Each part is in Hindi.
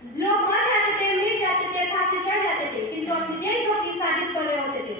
लोग मर जाते थे, मिट जाते थे, फांसी चढ़ जाते थे, किंतु अपनी देशभक्ति साबित कर रहे होते थे,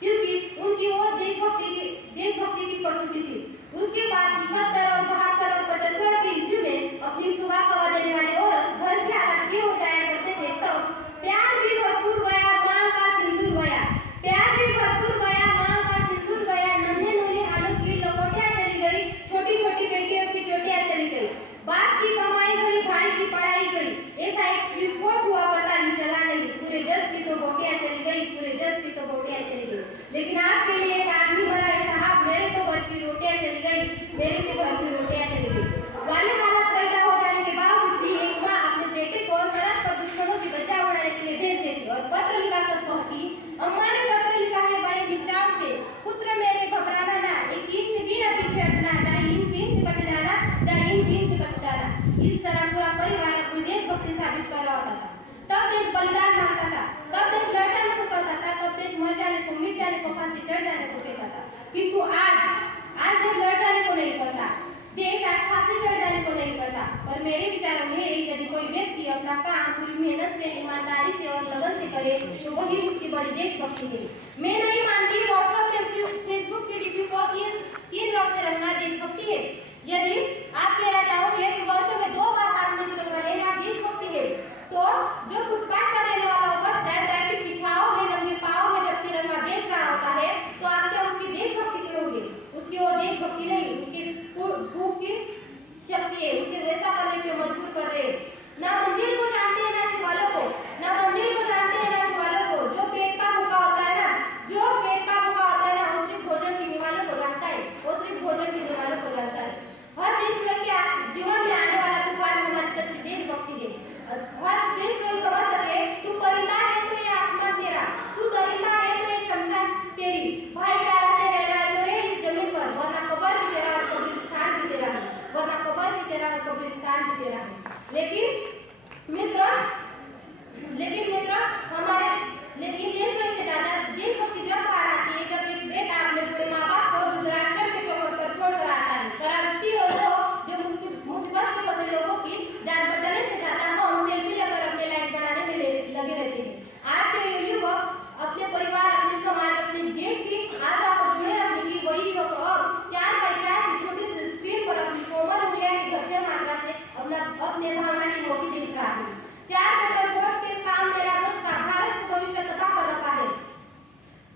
क्योंकि उनकी वो देशभक्ति की कसौटी थी। उसके बाद 71 और 72 और 75 के युद्ध में अपनी सुबह गवा देने वाली औरत घर के हालात ये हो जाया करते थे, तब प्यार भी भरपूर गया, मांग का सिंदूर गया, प्यार भी भरपूर गया, मांग का सिंदूर गया, नन्हे नन्हे हालों की लकोटियां चली गई, छोटी छोटी बेटियों की चोटियां चली गई, बाप की कमाई गई, भाई की पढ़ाई गई, ऐसा एक विस्फोट हुआ पता नहीं चला नहीं, पूरे जग की तो बोटियां चली गई, पूरे जग की तो बोटियां चली गई। लेकिन आपके लिए एक आदमी मरा है साहब, मेरे तो घर की रोटियां चली गई, मेरे तो घर की रोटियां चली गई। वाली हालत पैदा हो जाने के बावजूद भी एक माँ अपने बेटे को सरहद पर दुश्मनों की बचा उड़ाने के लिए भेज देती और पत्र लिखाकर कहती, अम्मा ने पत्र लिखा है बड़े हिचाव से, पुत्र मेरे घबराना ना, एक इंच भी न पीछे हटना, चाहे इंच इंच कट जाना, चाहे इंच इंच कट जाना। इस तरह पूरा परिवार अपनी देशभक्ति साबित कर रहा होता था। तब देश बलिदान मांगता था, तब देश लड़ जाने को कहता था, तब देश मर जाने को, मिट जाने को, फांसी चढ़ जाने को कहता था। किंतु आज देश लड़ जाने को नहीं करता, देश आज फांसी चढ़ जाने को नहीं करता। और मेरे विचारों में यदि कोई व्यक्ति अपना काम पूरी मेहनत से, ईमानदारी से और लगन से करे तो वही उसकी बड़ी देशभक्ति है। मैं नहीं मानती व्हाट्सएप फेसबुक की डीपी को तीन रंग से रंगना देशभक्ति है। यदि आप कहना चाहोगे कि वर्षों में 2 बार हाथ में तिरंगा लेना देशभक्ति है, तो जो फुटपाथ पर रहने वाला बच्चा ट्रैफिक की छांव में नंगे पांव में जब तिरंगा देख रहा होता है, तो आप क्या उसकी देशभक्ति कहोगे? उसकी वो देशभक्ति नहीं, उसकी भूख की शक्ति है, उसे वैसा करने पे मजबूर कर रहे हैं। ना मंजिल को जानते हैं ना शिवालों को, ना मंजिल को जानते हैं ना शिवालों को। जो पेट का भूखा होता है ना, जो पेट का भूखा होता है ना, वो सिर्फ भोजन की निवालों को जानता है, वो सिर्फ भोजन की निवालों को जानता है। हर देशवासी के जीवन में आने वाला तूफान हमारी सच्ची देशभक्ति है। हर देशवासी समझ सके, तू परिंदा है तो ये आसमान तेरा, तू दरिंदा है तो ये शमशान तेरी, भाईचारा से रहना है तो रहे इस जमीन पर, वरना कब्र भी तेरा और कब्रिस्तान भी तेरा है, वरना कब्र भी तेरा और कब्रिस्तान भी तेरा है। लेकिन मित्र देशभक्ति से ज्यादा देशभक्ति जब बाहर आती है, जब एक बेटा अपने बूढ़े माँ बाप को वृद्धाश्रम के चौखट पर छोड़कर आता है, कराती और वो जब मुसीबत में फंसे लोगों की जान बचाने से ज्यादा हम सेल्फी लेकर अपने लाइफ बढ़ाने में लगे रहते हैं। आज के युवक अपने परिवार, अपने समाज, अपने देश की आशा को जुड़े रखने की वही युवक अब 4x4 की छोटी सी स्क्रीन पर अपनी कोमल उंगलियों की घर्षण मात्रा से अपने भावना की मोटी देख रहा है। 4 कटल वोट के काम मेरा रोज का भारत का भविष्य तबाह कर रखा है।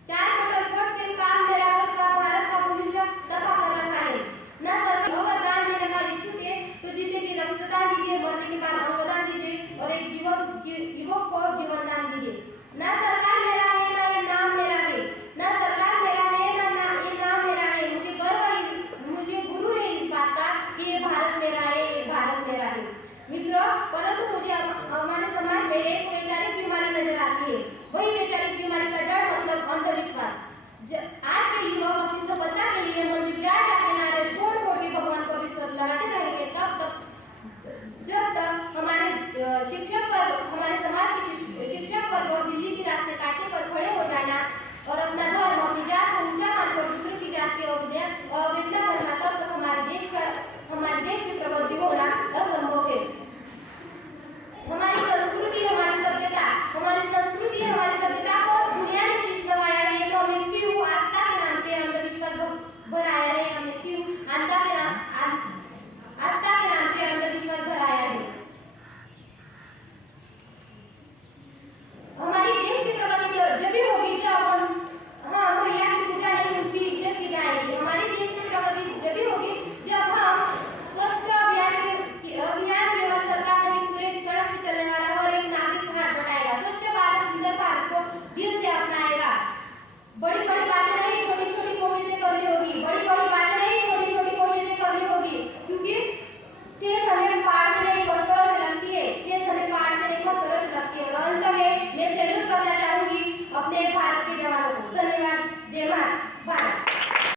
4 कटल वोट के काम मेरा रोज का भारत का भविष्य तबाह कर रखा है। न सरकार अगर दान देने का इच्छुक है तो जीते जी रक्तदान दीजिए, मरने के बाद अंगदान दीजिए और एक युवक को जीवन दान दीजिए। न सरकार मेरा है, ना ये नाम मेरा है, न सरकार मेरा है, ना ये नाम मेरा है। मुझे गर्व है, मुझे गुरूर है इस बात का कि ये भारत मेरा है, ये भारत मेरा है। मित्रों, परंतु मुझे हमारे समाज में एक वैचारिक बीमारी नजर आती है। वही वैचारिक बीमारी का जड़ मतलब अंधविश्वास। आज के युवक अपनी सफलता के लिए मंदिर जाके नारे फोड़ के भगवान को रिश्वत लगाते रहेंगे, जब तक हमारे हमारे समाज के शिक्षक वर्ग दिल्ली के रास्ते काटने पर खड़े हो जाना और अपना धर्म, अपनी जात को ऊंचा मानकर दूसरे की जात की अवहेलना करना, तब तक हमारे देश की प्रगति होना असंभव है।